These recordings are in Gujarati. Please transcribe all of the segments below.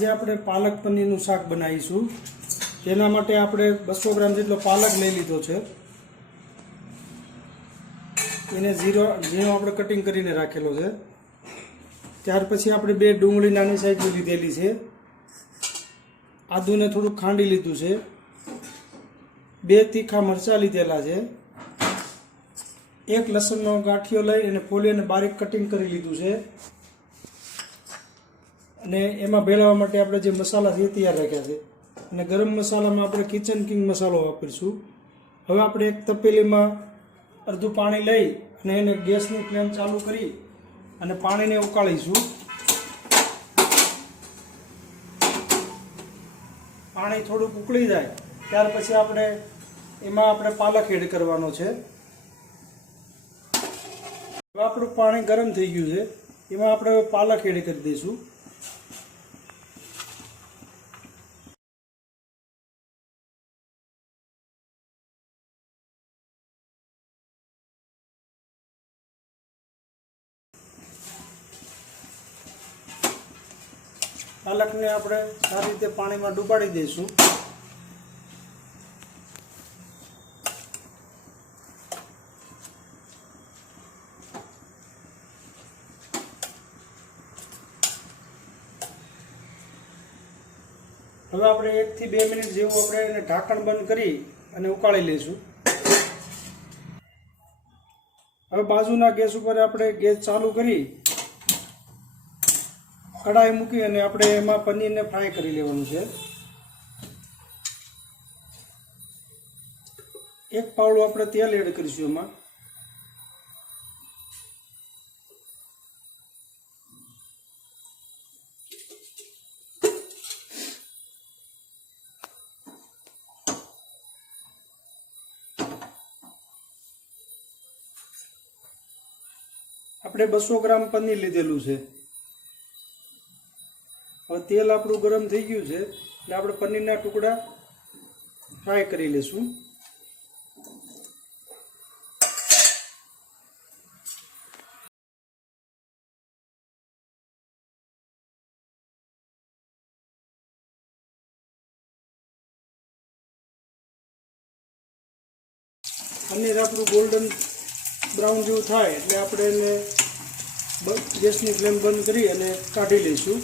આજે આપણે પાલક પનીરનું શાક બનાવીશું. તેના માટે આપણે બસો ગ્રામ જેટલો પાલક લઈ લીધો છે. એને ઝીરો, ઝીણો આપણે કટિંગ કરીને રાખેલો છે. ત્યાર પછી આપણે બે ડુંગળી નાની સાઈઝની લીધેલી છે. આદુને થોડુંક ખાંડી લીધું છે. બે તીખા મરચાં લીધેલા છે. એક લસણનો ગાંઠિયો લઈ અને ફોલી બારીક કટિંગ કરી લીધું છે. અને એમાં ભેળવવા માટે આપણે જે મસાલા છે તૈયાર રાખ્યા છે. અને ગરમ મસાલામાં આપણે કિચન કિંગ મસાલો વાપરીશું. હવે આપણે એક તપેલીમાં અડધું પાણી લઈ અને એને ગેસની ફ્લેમ ચાલુ કરી અને પાણીને ઉકાળીશું. પાણી થોડુંક ઉકળી જાય, ત્યાર પછી આપણે એમાં આપણે પાલક એડ કરવાનો છે. હવે આપણું પાણી ગરમ થઈ ગયું છે. એમાં આપણે પાલક એડ કરી દઈશું. પાલકને આપણે સારી રીતે પાણીમાં ડુબાડી દઈશું. હવે આપણે એકથી બે મિનિટ જેવું આપણે એને ઢાંકણ બંધ કરી અને ઉકાળી લઈશું. હવે બાજુના ગેસ ઉપર આપણે ગેસ ચાલુ કરી કઢાઈ મૂકી અને આપણે એમાં પનીરને ફ્રાય કરી લેવાનું છે. એક પાવડું આપણે તેલ એડ કરીશું એમાં. આપણે બસો ગ્રામ પનીર લીધેલું છે. તેલ આપણું ગરમ થઈ ગયું છે એટલે આપણે પનીરના ટુકડા ફ્રાય કરી લઈશું પનીર આપણું ગોલ્ડન બ્રાઉન જેવું થાય એટલે આપણે એને ગેસની ફ્લેમ બંધ કરી અને કાઢી લઈશું.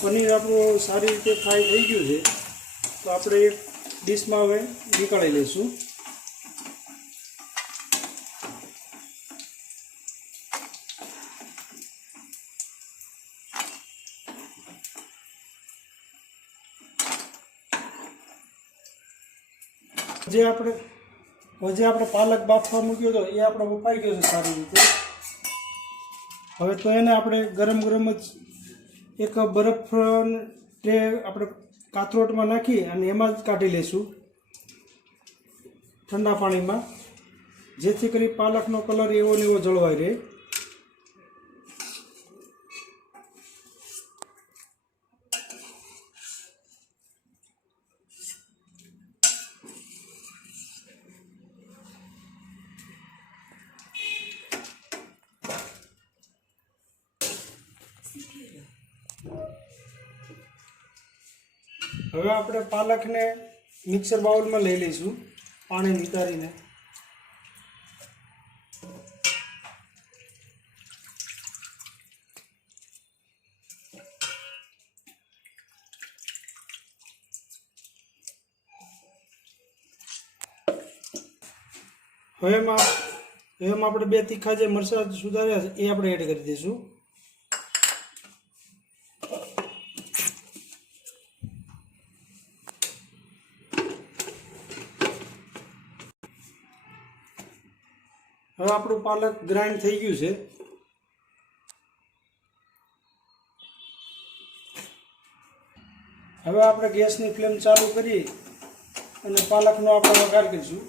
પનીર આપણું સારી રીતે ફ્રાય થઈ ગયું છે, તો આપણે એક ડીશમાં હવે નીકાળી લઈશું. જે આપણે જે આપણે પાલક બાફવા મૂક્યો હતો, એ આપણો બફાઈ ગયો છે સારી રીતે. હવે તો એને આપણે ગરમ ગરમ જ એક બરફ ટ્રે આપણે કાથરોટમાં નાખી અને એમાં જ કાઢી લઈશું ઠંડા પાણીમાં. જેથી કરી પાલકનો કલર એવો ને એવો જળવાઈ રહે. હવે આપણે પાલકને મિક્સર બાઉલમાં લઈ લઈશું, પાણી નિતારીને. હવે એમાં એમાં આપણે બે તીખા જે મરચાં સુધાર્યા છે, એ આપણે એડ કરી દઈશું. હવે આપણું પાલક ગ્રાઇન્ડ થઈ ગયું છે. હવે આપણે ગેસની ફ્લેમ ચાલુ કરી અને પાલકનો આપણે વઘાર કરીશું.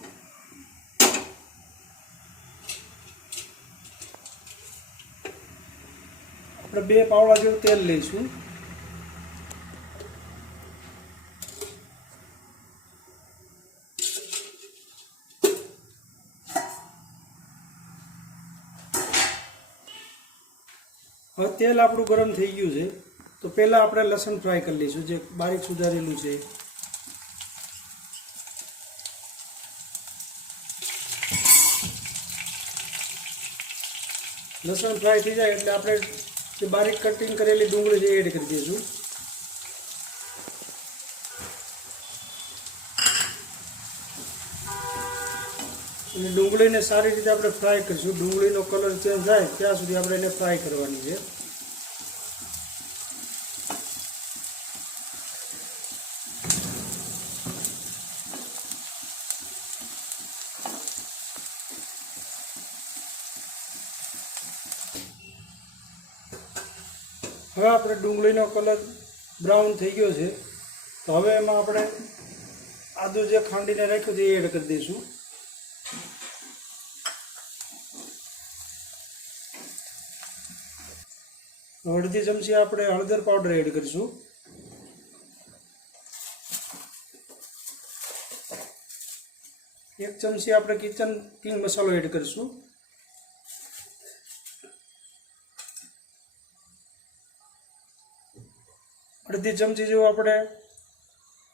આપણે બે પાવડા જેવું તેલ લઈશું. તેલ આપણું ગરમ થઈ ગયું છે, તો પહેલાં આપણે લસણ ફ્રાય કરી લઈશું, જે બારીક સુધારેલું છે. લસણ ફ્રાય થઈ જાય એટલે આપણે જે બારીક કટિંગ કરેલી ડુંગળી છે એડ કરી દઈશું. અને ડુંગળીને સારી રીતે આપણે ફ્રાય કરીશું. ડુંગળીનો કલર ચેન્જ થાય, ત્યાં સુધી આપણે એને ફ્રાય કરવાની છે. હવે આપણે ડુંગળીનો કલર બ્રાઉન થઈ ગયો છે. તો હવે એમાં આપણે આદુ જે ખાંડીને રાખ્યું છે એ એડ કરી દઈશું. અડધી ચમચી આપણે હળદર પાવડર એડ કરીશું. એક ચમચી આપણે કિચન કિંગ મસાલો એડ કરીશું. અડધી ચમચી જેવો આપણે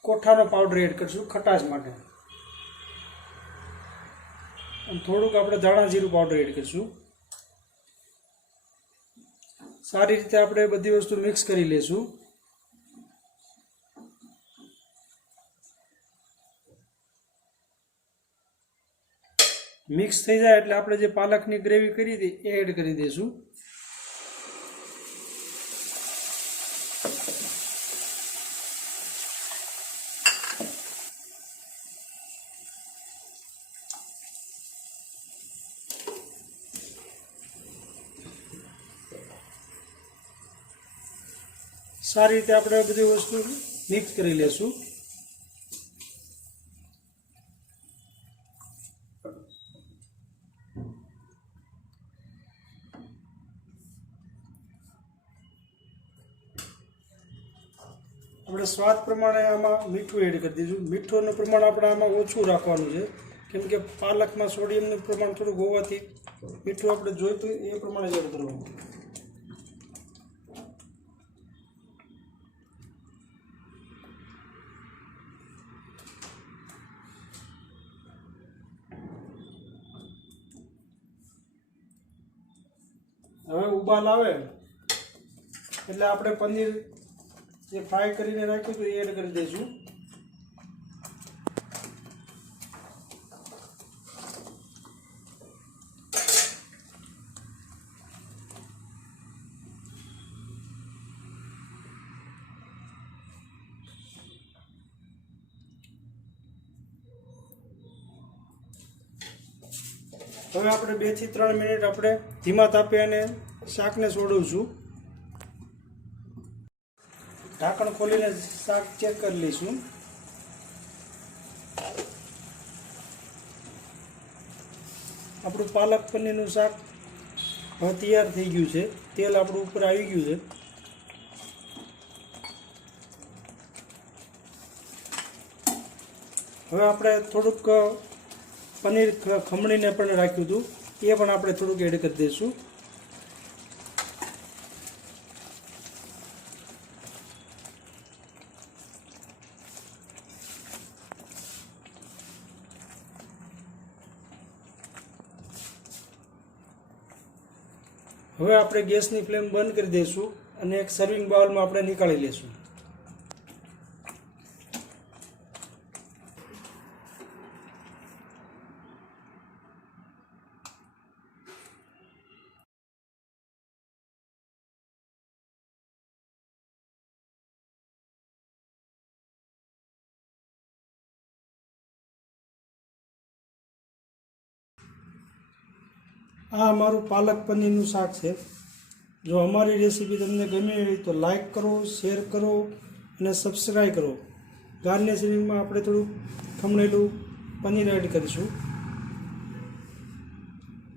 કોઠાનો પાવડર એડ કરીશું ખટાશ માટે. અને થોડુંક આપણે ધાણા જીરું પાવડર એડ કરીશું. સારી રીતે આપણે બધી વસ્તુ મિક્સ કરી લેશું મિક્સ થઈ જાય એટલે આપણે જે પાલકની ગ્રેવી કરી હતી એ એડ કરી દઈશું. સારી રીતે આપણે બધી વસ્તુ મિક્સ કરી લેશું. આપણે સ્વાદ પ્રમાણે આમાં મીઠું એડ કરી દઈશું મીઠુંનું પ્રમાણ આપણે આમાં ઓછું રાખવાનું છે. કેમ કે પાલકમાં સોડિયમનું પ્રમાણ થોડુંક હોવાથી મીઠું આપણે જોઈતું એ પ્રમાણે એડ કરવાનું. હવે ઉબાલ આવે. એટલે આપણે પનીર જે ફ્રાય કરીને રાખ્યું હતું એ એડ કરી દઈશું. હવે આપણે બેથી ત્રણ મિનિટ આપણે ધીમા તાપે અને શાકને છોડવશું ઢાંકણ ખોલીને શાક ચેક કરી લઈશું. આપણું પાલક પનીરનું શાક હવે તૈયાર થઈ ગયું છે. તેલ આપણું ઉપર આવી ગયું છે. હવે આપણે થોડુંક પનીર ખમણીને પણ રાખ્યું હતું. એ પણ આપણે થોડુંક એડ કરી દઈશું. હવે આપણે ગેસની ફ્લેમ બંધ કરી દઈશું અને એક સર્વિંગ બાઉલમાં આપણે નીકાળી લઈશું. આ અમારું પાલક પનીરનું શાક છે. જો અમારી રેસીપી તમને ગમી હોય તો લાઇક કરો, શેર કરો અને સબસ્ક્રાઈબ કરો. ગાર્નિશિંગમાં આપણે થોડું ખમણેલું પનીર એડ કરીશું.